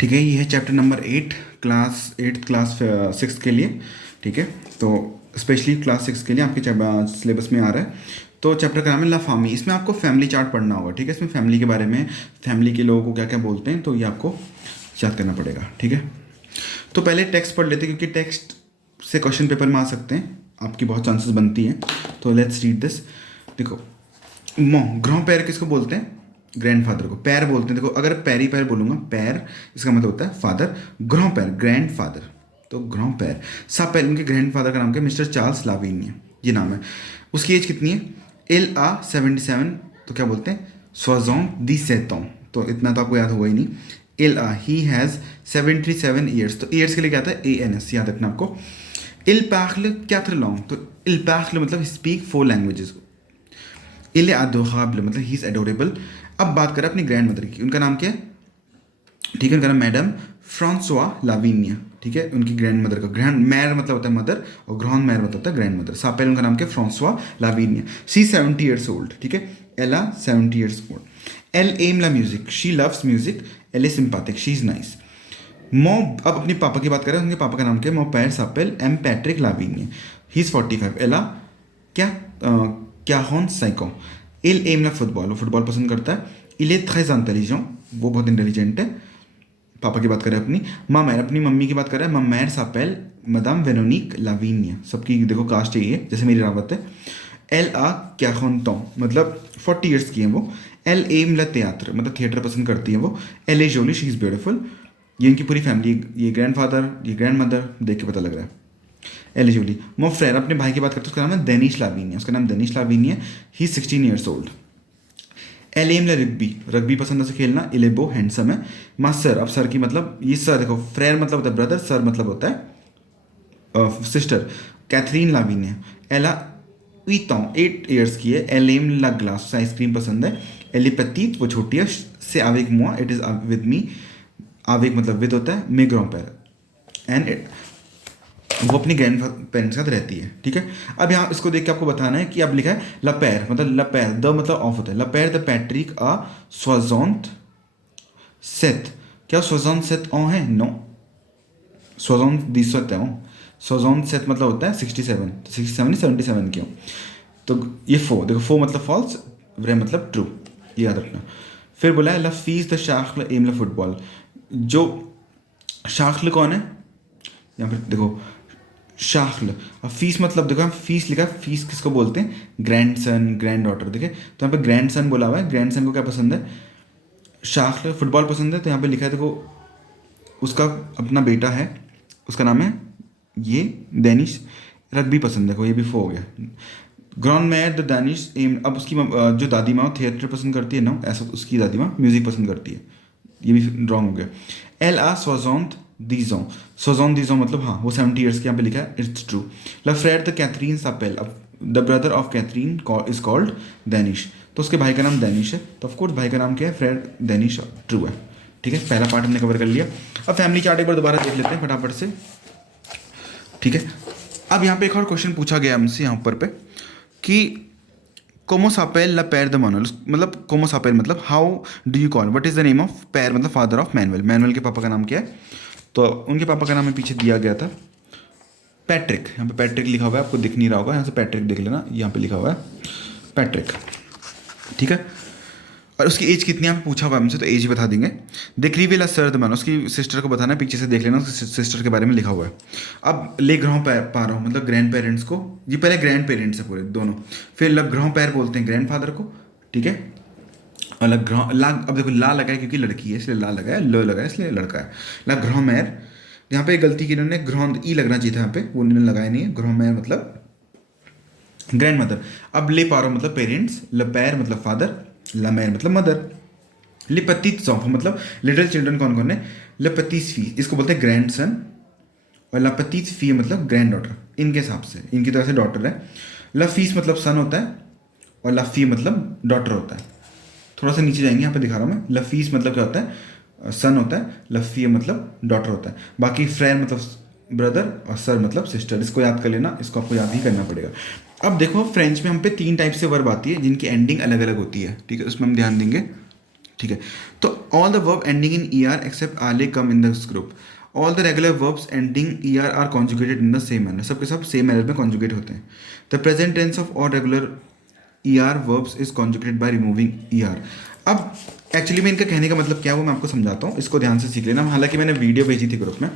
ठीक है, ये है चैप्टर नंबर 8 क्लास 8 क्लास 6 के लिए। ठीक है, तो स्पेशली क्लास 6 के लिए आपके सिलेबस में आ रहा है। तो चैप्टर का नाम है ला फामी। इसमें आपको फैमिली चार्ट पढ़ना होगा। ठीक है, इसमें फैमिली के बारे में, फैमिली के लोगों को क्या क्या बोलते हैं, तो ये आपको याद करना पड़ेगा। ठीक है, तो पहले टेक्स्ट पढ़ लेते हैं क्योंकि टेक्स्ट से क्वेश्चन पेपर में आ सकते हैं, आपकी बहुत चांसेस बनती हैं। तो लेट्स रीड दिस। देखो, ग्रॉ पैर किसको बोलते हैं? ग्रैंडफादर को पैर बोलते हैं। देखो, अगर पैर ही पैर बोलूँगा, पैर इसका मतलब होता है फादर, ग्रॉ पैर ग्रैंड फादर, तो ग्रॉ पैर सापेल उनके ग्रैंडफादर का नाम क्या है? मिस्टर चार्ल्स लाविनिया, ये नाम है। उसकी एज कितनी है? LA 77, तो क्या बोलते हैं? सोजों दी सेतों, तो इतना तो आपको याद होगा ही नहीं। ही हैज़ 77 ईयर्स, तो ईयर्स के लिए क्या आता है? ANS, याद रखना आपको। इल पैखल क्या था लॉन्ग, तो इल पैखल मतलब स्पीक 4 लैंग्वेजेस। इले अडोरेबल मतलब ही इज़ एडोरेबल। अब बात करें अपनी ग्रैंड मदर की, उनका नाम क्या है? ठीक है, उनका नाम मैडम फ्रांसवा लाविनिया। ठीक है, उनकी ग्रैंड मदर का, ग्रैंड मैर मतलब होता है मदर और ग्रॉन मैर मतलब होता है ग्रैंड मदर। सापेल उनका नाम क्या है? Francois Lavinia. She 70 years old. ठीक है, एला 70 ईयर्स ओल्ड। एल एम ला म्यूजिक, शी लव्स म्यूजिक। एल ए सिंपैथिक, शी इज नाइस। मो, अब अपने पापा की बात करें, उनके पापा का नाम क्या है? मो पैर सापेल एम पैट्रिक लाविनिया, ही इज 45। एला क्या क्या हॉन साइको। इल एम ला फुटबॉल, वो फुटबॉल पसंद करता है। इले très intelligent, वो बहुत इंटेलिजेंट है। पापा की बात करें अपनी। मामैर, अपनी मम्मी की बात करें, मामैर सापेल मदाम वेरोनिक लाविनिया, सबकी देखो कास्ट यही है जैसे मेरी रावत है। LA क्या होनटों मतलब 40 ईयर्स की हैं वो। एल एम ला थिएटर मतलब थिएटर पसंद करती हैं वो। एल ए जोली, शी इज़ ब्यूटीफुल। ये इनकी पूरी फैमिली, ये ग्रैंडफादर, ये ग्रैंड मदर, देख के पता लग रहा है। एल ए जोली। मो फ्रेर, अपने भाई की बात करते हैं, उसका नाम है डेनिश लाविनिया, उसका नाम डेनिश लाविनिया, ही 16 ईयर्स ओल्ड। एल एम ला रग्बी, रग्बी पसंद है उसे खेलना। इलेबो हैंडसम है। माँ सर, अब सर की मतलब ये सर देखो, फ्रेयर मतलब होता है ब्रदर, सर मतलब होता है सिस्टर। कैथरीन लाविनिया। एला वीतों 8 ईयर्स की है। एल एम ला ग्लास, उसे आइसक्रीम पसंद है। एली पतीत, वो छोटी है। से आवेग मुआ, इट इज़ विद मी। आवेग मतलब विद होता है। मे ग्रॉ पैर एंड वो अपनी ग्रैंड पेरेंट्स के साथ रहती है। ठीक है, अब यहाँ इसको देख के आपको बताना है कि अब लिखा है लपैर, मतलब लपैर, द मतलब ऑफ होता है। लपैर द पैट्रिक आ सोजोंत सेत, क्या सोजोंत सेत ऑ है? नो, सोजोंत दिसोत है। सोजोंत सेत मतलब होता है 67, तो 67 77 क्यों? तो ये फो, देखो फो मतलब फॉल्स, वे मतलब ट्रू, ये याद रखना। फिर बोला है ला फीस द शाखल एम ला फुटबॉल, जो शाखल कौन है? यहाँ पर देखो शाखल। अब फीस मतलब देखो, यहाँ फीस लिखा है, फीस किसको बोलते हैं? Grand son, grand daughter. देखिए, तो यहाँ पे ग्रैंड सन बोला हुआ है। ग्रैंड सन को क्या पसंद है? शाखल फुटबॉल पसंद है, तो यहाँ पे लिखा है देखो, उसका अपना बेटा है, उसका नाम है ये डेनिश। रग्बी पसंद है, देखो ये भी फो हो गया। ग्रॉन मैर द डेनिश एम, अब उसकी जो दादी माँ थिएटर पसंद करती है ना, ऐसा उसकी दादी माँ म्यूजिक पसंद करती है, ये भी रॉन्ग हो गया। LA सोजोंत दीजों, सोजोंत दीजों मतलब हाँ, वो 70 ईयर्स के यहाँ पे लिखा है, इट्स ट्रू। ला फ्रेड द कैथरीन सापेल, अब the brother of Catherine is called Denis, तो उसके भाई का नाम डेनिश है, तो ऑफकोर्स भाई का नाम क्या है? फ्रेड डेनिश, ट्रू है। ठीक है, पहला पार्ट हमने कवर कर लिया। अब फैमिली चार्ट एक बार दोबारा देख लेते हैं फटाफट से। ठीक है, अब यहाँ पे एक और क्वेश्चन पूछा गया हमसे यहाँ ऊपर पे कि कोमो सापेल ला पैर द मानुअल, मतलब कोमो सापेल मतलब how do you call, what is the name of पैर मतलब फादर ऑफ मैनुअल। मैनुअल के पापा का नाम क्या है? तो उनके पापा का नाम में पीछे दिया गया था पैट्रिक, यहाँ पे पैट्रिक लिखा हुआ है, आपको दिख नहीं रहा होगा, यहाँ से पैट्रिक देख लेना, यहाँ पे लिखा हुआ है पैट्रिक। ठीक है, और उसकी एज कितनी है पूछा हुआ है हमसे, तो एज ही बता देंगे। देखरीवेला सर द मैन, उसकी सिस्टर को बताना है, पीछे से देख लेना, उसकी सिस्टर के बारे में लिखा हुआ है। अब ले ग्रॉ पा रहा हूँ मतलब ग्रैंड पेरेंट्स को, ये पहले ग्रैंड पेरेंट्स है पूरे दोनों, फिर लग ग्रॉ पैर बोलते हैं ग्रैंड फादर को। ठीक है, और लग ग्रॉ ला, अब देखो ला लगा है क्योंकि लड़की है इसलिए ला लगा है, ल लगा है इसलिए लड़का है। ला ग्रॉ मैर, यहाँ पे गलती की इन्होंने, ग्रॉन्ड ई लगना चाहिए था यहाँ पे, वो इन्होंने लगाया नहीं है। ग्रॉ मैर मतलब ग्रैंड मदर। अब ले पारो मतलब पेरेंट्स, लपैर मतलब फादर, लमैर मतलब मदर। लिपतित सॉफ मतलब लिटिल चिल्ड्रन कौन कौन है? लपतीस फी, इसको बोलते हैं ग्रैंड सन, और लपतीत फी मतलब ग्रैंड डॉटर, इनके हिसाब से, इनकी तरह से डॉटर है। लफीस मतलब सन होता है, और लफ़ी मतलब डॉटर होता है। थोड़ा सा नीचे जाएंगे, यहाँ पे दिखा रहा हूँ मैं। लफीस मतलब क्या होता है? सन होता है। लफ़ी मतलब डॉटर होता है। बाकी फ्रेंड मतलब ब्रदर, और सर मतलब सिस्टर। इसको याद कर लेना, इसको आपको याद ही करना पड़ेगा। अब देखो फ्रेंच में हम पे 3 टाइप से वर्ब आती है जिनकी एंडिंग अलग अलग होती है। ठीक है, उसमें हम ध्यान देंगे। ठीक है। तो all the verb ending in E R except आले come in this group. All the regular verbs ending E R conjugated in the same manner, सबके सब सेम मैनर में कॉन्जुगेट होते हैं। The present tense of all regular E R verbs is conjugated by removing E R. अब actually में इनका कहने का मतलब क्या है वो मैं आपको समझाता हूँ, इसको ध्यान से सीख लेना। हालांकि मैंने वीडियो भेजी थी ग्रुप में,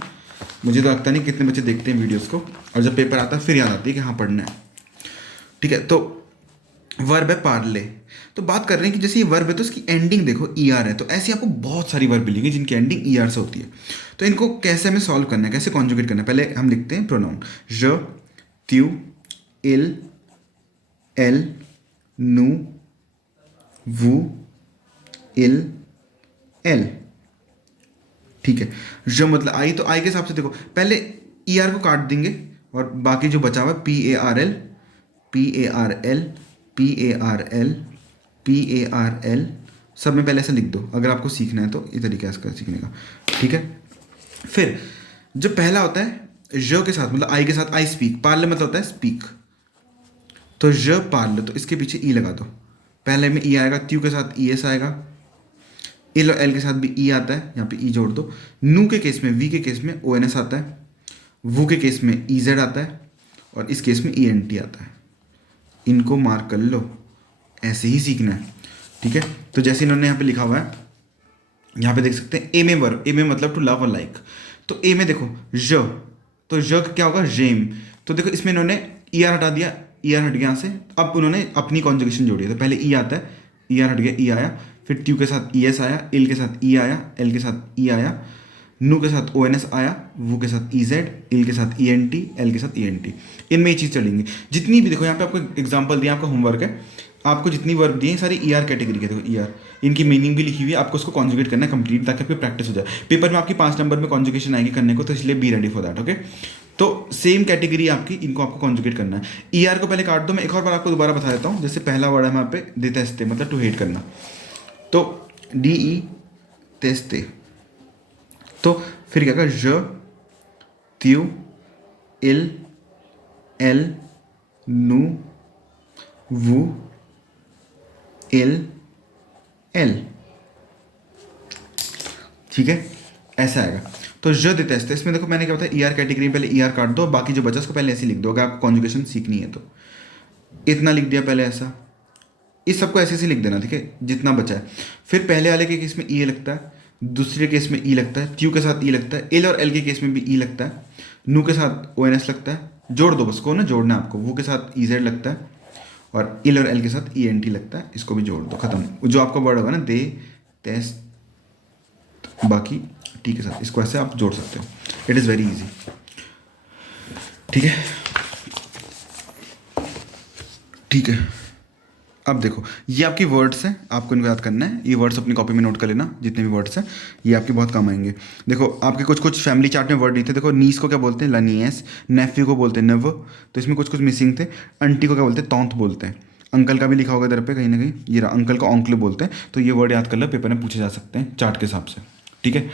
मुझे तो लगता नहीं कितने बच्चे देखते हैं वीडियोज़ को, और जब पेपर आता है फिर याद आती है कि हाँ पढ़ना है। ठीक है, तो वर्ब है पार्ले। तो बात कर रहे हैं कि जैसे ये वर्ब है तो इसकी एंडिंग देखो ई आर है, तो ऐसी आपको बहुत सारी वर्ब मिलेंगी जिनकी एंडिंग ई आर से होती है। तो इनको कैसे हमें सॉल्व करना है, कैसे कॉन्जुगेट करना है, पहले हम लिखते हैं प्रोनाउन। ज, त्यू, इल, एल, नु, वु, इल, एल। ठीक है, ज मतलब आई, तो आई के हिसाब से देखो पहले ई आर को काट देंगे और बाकी जो बचा हुआ P A R L, P A R L, P A R L, P A R L, सब में पहले ऐसे लिख दो अगर आपको सीखना है तो, ये तरीका है इसका सीखने का। ठीक है, फिर जो पहला होता है ज के साथ मतलब आई के साथ, आई स्पीक, पार्ले मतलब होता है स्पीक, तो ज पार्ले, तो इसके पीछे ई लगा दो। पहले में ई आएगा, त्यू के साथ ई एस आएगा, एल और एल के साथ भी ई आता है, यहाँ पे ई जोड़ दो। नू के केस में, वी के केस में ओ एन एस आता है, वू के केस में ई जेड आता है, और इस केस में ई एन टी आता है। इनको मार्क कर लो, ऐसे ही सीखना है। ठीक है, तो जैसे इन्होंने यहाँ पे लिखा हुआ है, यहाँ पे देख सकते हैं ए में वर्ब, ए में मतलब टू लव और लाइक। तो ए में देखो ज, तो ज क्या होगा जेम, तो देखो इसमें इन्होंने ई आर हटा दिया, ई आर हट गया यहाँ से, अब उन्होंने अपनी कॉन्जुगेशन जोड़ी है। तो पहले ई आता है, ई आर हट गया, ई आया, फिर ट्यू के साथ ई एस आया, एल के साथ ई आया, एल के साथ ई आया, नू के साथ ओ एन एस आया, वू के साथ ई जेड, इल के साथ ई एन टी, एल के साथ ई एन टी। इनमें ये चीज़ चलेंगी जितनी भी। देखो यहाँ पे आपको एग्जांपल दिया, आपका होमवर्क है, आपको जितनी वर्ब दी है सारी ई आर कैटेगरी के। देखो ई आर, इनकी मीनिंग भी लिखी हुई है, आपको उसको कॉन्जुगेट करना है कंप्लीट, ताकि आपकी प्रैक्टिस हो जाए। पेपर में आपकी 5 नंबर में कॉन्जुगेशन आएगी करने को, तो इसलिए be ready for that. Okay, तो सेम कैटेगरी आपकी, इनको आपको कॉन्जुगेट करना है। ई आर को पहले काट दो, मैं एक और बार आपको दोबारा बता देता हूँ। जैसे पहला वर्ड है यहाँ पे देतेस्ते, मतलब टू हेट करना, तो डी ई तेस्ते, तो फिर क्या ज, त्यू, इल, एल, नू, वू, इल, एल। ठीक है, ऐसा आएगा। तो ज देते हैं, इसमें देखो मैंने क्या बताया, ई आर कैटेगरी में पहले ई आर काट दो, बाकी जो बचा उसको पहले ऐसे लिख दो अगर आपको कॉन्जुगेशन सीखनी है तो। इतना लिख दिया पहले ऐसा, इस सबको ऐसे ऐसे लिख देना। ठीक है, जितना बचा है। फिर पहले वाले के केस में ई लगता है, दूसरे केस में ई लगता है, क्यू के साथ ई लगता है, एल और एल के केस में भी ई लगता है, नू के साथ ओ एन एस लगता है, जोड़ दो बस को ना, जोड़ना है आपको। वू के साथ ई जेड लगता है, और इल और एल के साथ ई एन टी लगता है, इसको भी जोड़ दो, खत्म। जो आपका वर्ड होगा ना दे, तेस, बाकी टी के साथ, इसको ऐसे आप जोड़ सकते हो। It is very easy. ठीक है, ठीक है। अब देखो ये आपकी वर्ड्स हैं, आपको इनको याद करना है। ये वर्ड्स अपनी कॉपी में नोट कर लेना, जितने भी वर्ड्स हैं ये आपके बहुत काम आएंगे। देखो आपके कुछ कुछ फैमिली चार्ट में वर्ड नहीं थे। देखो नीस को क्या बोलते हैं, लनीएस, नेफ्यू को बोलते हैं नव, तो इसमें कुछ कुछ मिसिंग थे। आंटी को क्या बोलते हैं, तौंत बोलते हैं। अंकल का भी लिखा होगा इधर पे कहीं ना कहीं, ये रहा, अंकल को ओंकल बोलते हैं। तो ये वर्ड याद कर लो, पेपर में पूछे जा सकते हैं चार्ट के हिसाब से। ठीक है,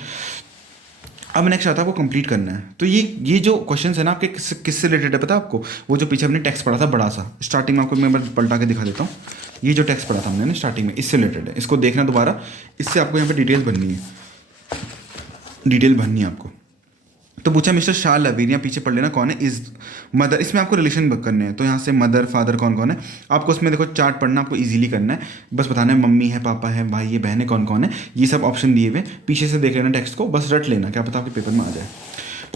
अब नेक्स्ट आता है आपको कंप्लीट करना है। तो ये जो क्वेश्चंस है ना आपके किससे रिलेटेड है पता है आपको, वो जो पीछे हमने टेक्स्ट पढ़ा था बड़ा सा, स्टार्टिंग में आपको मैं पलटा के दिखा देता हूँ। ये जो टेक्स्ट पढ़ा था हमने ना स्टार्टिंग में, इससे रिलेटेड है, इसको देखना दोबारा। इससे आपको यहाँ पे डिटेल भरनी है, डिटेल भरनी है आपको। तो पूछा मिस्टर शाह लवीर, यहाँ पीछे पढ़ लेना कौन है, इज मदर, इसमें आपको रिलेशन करने हैं। तो यहाँ से मदर फादर कौन कौन है आपको उसमें देखो चार्ट पढ़ना, आपको इजीली करना है। बस बताना है मम्मी है, पापा है, भाई है, बहन है, कौन कौन है, ये सब ऑप्शन दिए हुए। पीछे से देख लेना टेक्स्ट को, बस रट लेना, क्या पता आपके पेपर में आ जाए।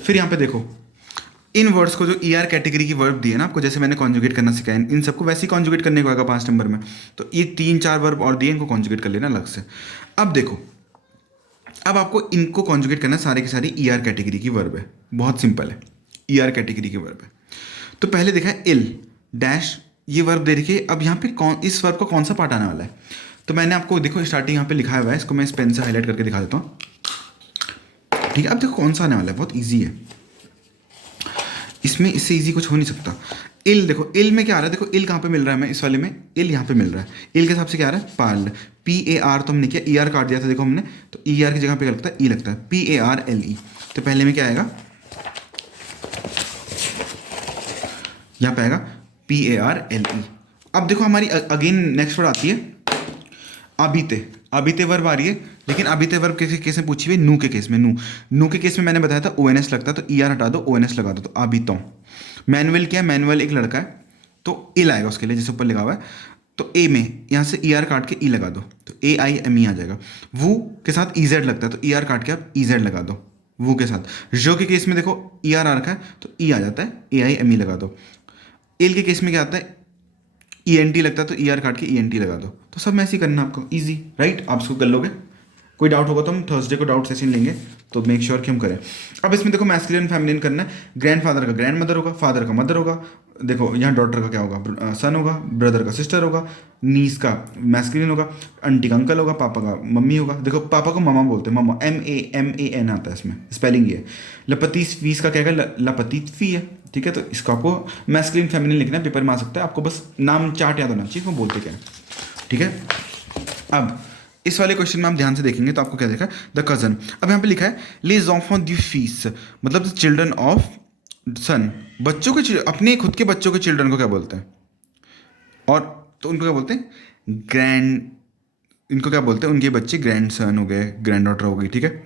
फिर यहाँ पे देखो इन वर्ड्स को, जो ई आर कैटेगरी की वर्ब दिए ना आपको, जैसे मैंने कॉन्जुगेट करना सिखाया, इन सबको वैसे ही कॉन्जुगेट करने को आएगा 5 नंबर में। तो ये 3-4 वर्ब और दिए, इनको कॉन्जुगेट कर लेना अलग से। अब देखो, अब आपको इनको कॉन्जुगेट करना, सारे के सारे ई आर कैटेगरी की वर्ब है, बहुत सिंपल है, ई आर कैटेगरी की वर्ब है। तो पहले देखा है इल डैश, ये वर्ब दे रखी है। अब यहाँ पे कौन, इस वर्ब का कौन सा पार्ट आने वाला है, तो मैंने आपको देखो स्टार्टिंग यहाँ पे लिखा हुआ है, इसको मैं इस पेन से हाईलाइट करके दिखा देता हूँ। ठीक है, अब देखो कौन सा आने वाला है, बहुत ईजी है, इसमें इससे ईजी कुछ हो नहीं सकता। इल देखो, इल में क्या आ रहा है, देखो इल कहाँ पे मिल रहा है, मैं इस वाले में इल यहाँ पे मिल रहा है। इल के हिसाब से क्या आ रहा है, पार्ल, पी ए आर, तो हमने किया ई आर काट दिया था देखो हमने, तो ई आर की जगह पे लगता है ई लगता है, P A R L E. तो पहले में क्या आएगा, यहाँ पे आएगा P A R L E. अब देखो हमारी अगेन नेक्स्ट वर्ड आती है, आबिते, आबिते वर्ब आ रही है, लेकिन आबिते वर्ब किस केस में पूछी हुई? नू के केस में। नू के केस में मैंने बताया था ओ एन एस लगता है, तो ई आर हटा दो, ओ एन एस लगा दो, तो आबितों। मैनुअल क्या है? मैनुअल एक लड़का है, तो इल आएगा उसके लिए, जैसे ऊपर लिखा हुआ है। तो ए में यहाँ से ई आर काट के ई लगा दो, तो ए आई एम ई आ जाएगा। वो के साथ ई जेड लगता है, तो ई आर काट के आप ई जेड लगा दो वो के साथ। जो के केस में देखो ई आर आ रखा है, तो ई आ जाता है, ए आई एम ई लगा दो। एल के केस में क्या आता है? ई एन टी लगता है, तो ई आर काट के ई एन टी लगा दो। तो सब में ऐसे ही करना आपको, ईजी, राइट? आप इसको कर लोगे। कोई डाउट होगा तो हम थर्सडे को डाउट सेशन लेंगे, तो मेक श्योर कि हम करें। अब इसमें देखो मैस्कुलिन फेमिनिन करना है। ग्रैंड फादर का ग्रैंड मदर होगा, फादर का मदर होगा। देखो यहाँ डॉटर का क्या होगा? सन होगा, ब्रदर का सिस्टर होगा, नीस का मैस्कुलिन होगा, आंटी का अंकल होगा, पापा का मम्मी होगा। देखो पापा को मामा बोलते हैं, मामा, M A N आता है इसमें, स्पेलिंग ये है। लपतीस फीस का क्या है? लपतीत फी है, ठीक है? तो इसको आपको मैस्कुलिन फेमिनिन लिखना है, पेपर में आ सकता है, आपको बस नाम चार्ट याद होना चाहिए वो बोलते क्या है, ठीक है? अब इस वाले क्वेश्चन में हम ध्यान से देखेंगे तो आपको क्या देखा? The cousin. अब यहाँ पे लिखा है les enfants du fils, मतलब द चिल्ड्रन ऑफ सन। बच्चों के अपने खुद के बच्चों के चिल्ड्रन को क्या बोलते हैं? और तो उनको क्या बोलते हैं? ग्रैंड। इनको क्या बोलते हैं? उनके बच्चे ग्रैंड सन हो गए, ग्रैंड डॉटर हो गई, ठीक है?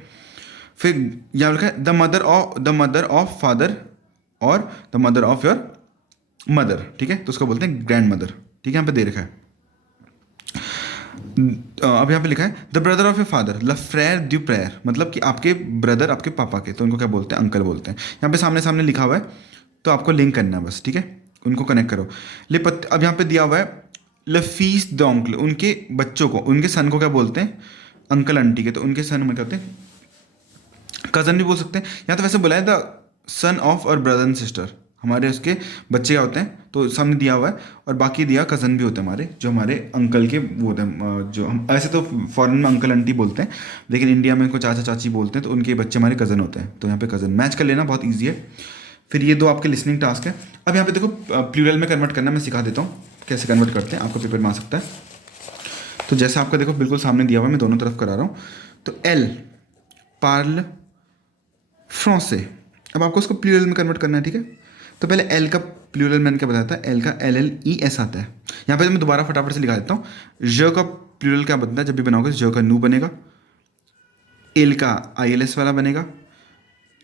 फिर यहाँ लिखा है द मदर ऑफ फादर और the mother of your mother, ठीक है? तो उसको बोलते हैं ग्रैंड मदर, ठीक है? यहाँ पे दे रखा है। अब यहाँ पे लिखा है the brother of a father, ल फ्रैर ड्यू प्रेयर, मतलब कि आपके ब्रदर आपके पापा के, तो उनको क्या बोलते हैं? अंकल बोलते हैं। यहाँ पे सामने सामने लिखा हुआ है, तो आपको लिंक करना है बस, ठीक है? उनको कनेक्ट करो। अब यहाँ पे दिया हुआ है ल फीस द ऑन्कल, उनके बच्चों को, उनके सन को क्या बोलते हैं? अंकल आंटी के, तो उनके सन में क्या होते हैं? कज़न भी बोल सकते हैं। यहाँ तो वैसे बोला है द सन ऑफ और ब्रदर एंड सिस्टर, हमारे उसके बच्चे क्या होते हैं? तो सामने दिया हुआ है, और बाकी दिया कज़न भी होते हैं हमारे, जो हमारे अंकल के वो होते हैं, जो हम ऐसे तो फॉरेन में अंकल आंटी बोलते हैं, लेकिन इंडिया में उनको चाचा चाची बोलते हैं, तो उनके बच्चे हमारे कज़न होते हैं। तो यहाँ पे कज़न मैच कर लेना, बहुत ईजी है। फिर ये दो आपके लिसनिंग टास्क है। अब यहाँ पे देखो प्लूरल में कन्वर्ट करना मैं सिखा देता हूँ, कैसे कन्वर्ट करते हैं, आपका पेपर में आ सकता है। तो जैसा आपका देखो बिल्कुल सामने दिया हुआ है, मैं दोनों तरफ करा रहा हूँ। तो एल पार्ल फ्रांसे, अब आपको उसको प्लूरल में कन्वर्ट करना है, ठीक है? तो पहले एल का प्लूरल मैंने क्या बताया था? एल का LLES आता है। यहाँ पे तो मैं दोबारा फटाफट से लिखा देता हूँ। ज का प्लूरल क्या बनता है? जब भी बनाओगे ज का नू बनेगा, एल का ILS वाला बनेगा,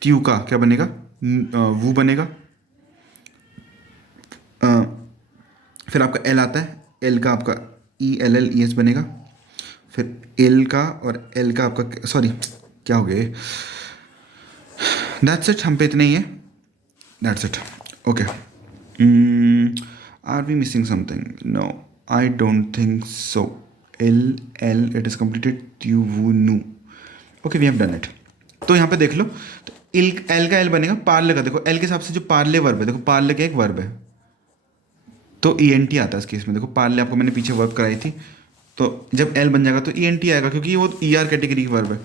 ट्यू का क्या बनेगा? वू बनेगा। फिर आपका एल आता है, एल का आपका ELLES बनेगा। फिर एल का और एल का आपका, सॉरी क्या हो गया? दैट्स इट, हम पे इतने ही है, that's it, okay. Are we missing something? No, I don't think so. एल इट इज कंप्लीटेड, यू वू नू, okay, we have done it. तो यहाँ पे देख लो, तो एल का एल बनेगा, पार्ले का देखो एल के हिसाब से जो पार्ले वर्ब है, देखो पार्ले का एक वर्ब है, तो ENT आता है इस केस में। देखो पार्ले आपको मैंने पीछे वर्ब कराई थी, तो जब एल बन जाएगा तो ENT आएगा, क्योंकि वो ER कैटेगरी की वर्ब है।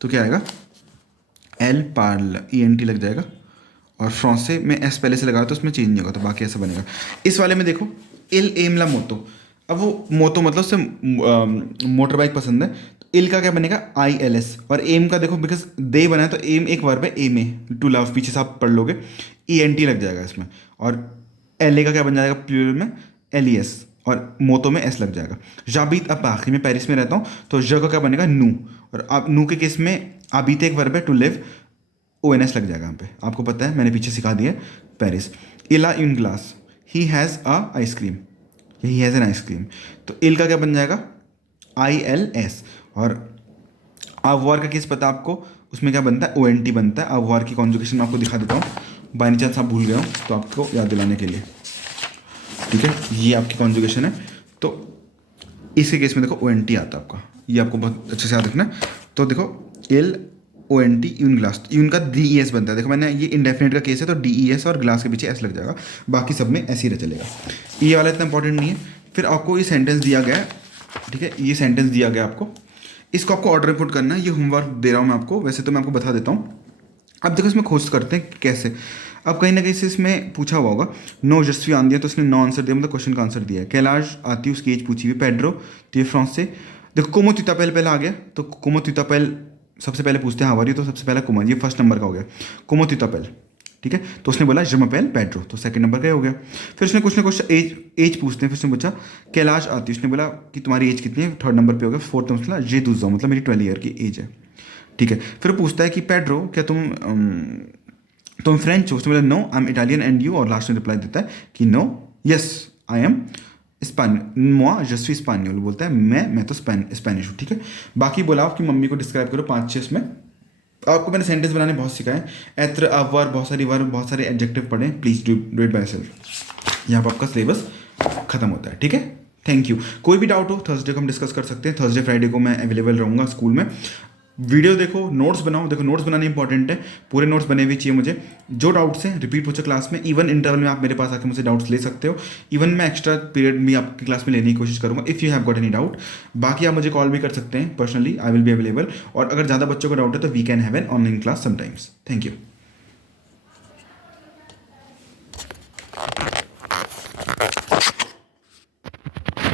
तो क्या आएगा? एल पार्ल, ENT लग जाएगा, और फ्रांसे में एस पहले से लगा तो उसमें चेंज नहीं होगा, तो बाकी ऐसा बनेगा। इस वाले में देखो एल एम ला मोतो, अब वो मोतो मतलब उससे मोटर बाइक पसंद है, तो एल का क्या बनेगा? ILS, और एम का देखो बिकॉज दे बना है, तो एम एक वर्ब है, एम ए टू लव, पीछे से आप पढ़ लोगे, ENT लग जाएगा इसमें। और LA का क्या बन जाएगा प्लूरल में? LES, और मोतो में एस लग जाएगा। जाबीत अब आखिरी में पेरिस में रहता हूँ, तो ज का क्या बनेगा? नू, और आप नू के केस में आबीते एक वर्ब है, टू लिव, ONS लग जाएगा यहाँ पे, आपको पता है मैंने पीछे सिखा दिया। पेरिस, इला in glass, he has a ice cream, he has an ice cream, तो इल का क्या बन जाएगा? ILS। और अवॉर का केस पता आपको, उसमें क्या बनता है? ONT बनता है। अवॉर की कॉन्जुगेशन मैं आपको दिखा देता हूँ, बाई चांस आप भूल गए हो तो आपको याद दिलाने के लिए, ठीक है? ये आपकी कॉन्जुगेशन है, तो इसके केस में देखो ONT आता है आपका, ये आपको बहुत अच्छे से याद रखना है। तो देखो LONT यून ग्लास, यून का DES बनता है। देखो मैंने ये इंडेफिनेट का केस है, तो DES और ग्लास के पीछे S लग जाएगा, बाकी सब में ऐसे ही रह चलेगा। ये वाला इतना इंपॉर्टेंट नहीं है। फिर आपको ये सेंटेंस दिया गया है, ठीक है? ये सेंटेंस दिया गया आपको, इसको आपको ऑर्डर में पुट करना है। ये होमवर्क दे रहा हूँ मैं आपको, वैसे तो मैं आपको बता देता हूँ। अब देखो इसमें खोज करते हैं कैसे। अब कहीं ना कहीं से इसमें पूछा हुआ होगा, नो यशस्वी आन दिया तो उसने नो आंसर दिया, मतलब क्वेश्चन का आंसर दिया है। कैलाश आती उसकी एज पूछी हुई, पेड्रो तो ये फ्रांस से। देखो कुमो त्यूतापेल पहले आ गया, तो कुमो त्यूतापेल सबसे पहले पूछते हैं हावारी, तो सबसे पहला कुमो, ये फर्स्ट नंबर का हो गया कुमो त्यूतापेल, ठीक है। तो उसने बोला je m'appelle पेड्रो, तो सेकंड नंबर का हो गया। फिर उसने कुछ ना कुछ एज पूछते हैं, फिर उसने पूछा कैलाश आती, उसने बोला कि तुम्हारी एज कितनी है, थर्ड नंबर पे हो गया। फोर्थ में उसने जे दूसरा मतलब मेरी 12 ईयर की एज है, ठीक है। फिर पूछता है कि पेड्रो क्या तुम फ्रेंच हो, उसने बोला no I am Italian and you, और लास्ट में रिप्लाई देता है कि no yes I am moi je suis स्पेनियल, बोलता है मैं तो स्पेनिश हूँ, ठीक है। बाकी बोला आपकी मम्मी को डिस्क्राइब करो 5-6 में। आपको मैंने सेंटेंस बनाने बहुत सिखाए, एत्र अवर, बहुत सारी वर्ब, बहुत सारे एडजेक्टिव पढ़े, please do it by self. यहाँ पर आपका सिलेबस खत्म होता है, ठीक है। Thank you. कोई भी डाउट हो थर्सडे को हम डिस्कस कर सकते हैं, थर्सडे फ्राइडे को मैं अवेलेबल रहूँगा स्कूल में। वीडियो देखो, नोट्स बनाओ, देखो नोट्स बनाने इंपॉर्टेंट है, पूरे नोट्स बने हुए चाहिए मुझे। जो डाउट्स हैं रिपीट पूछो क्लास में, इवन इंटरवल में आप मेरे पास आके मुझसे डाउट्स ले सकते हो, इवन मैं एक्स्ट्रा पीरियड भी आपकी क्लास में लेने की कोशिश करूँगा if you have got any doubt. बाकी आप मुझे कॉल भी कर सकते हैं personally, I will be available. और अगर ज़्यादा बच्चों को डाउट है तो we can have an online class sometimes. Thank you.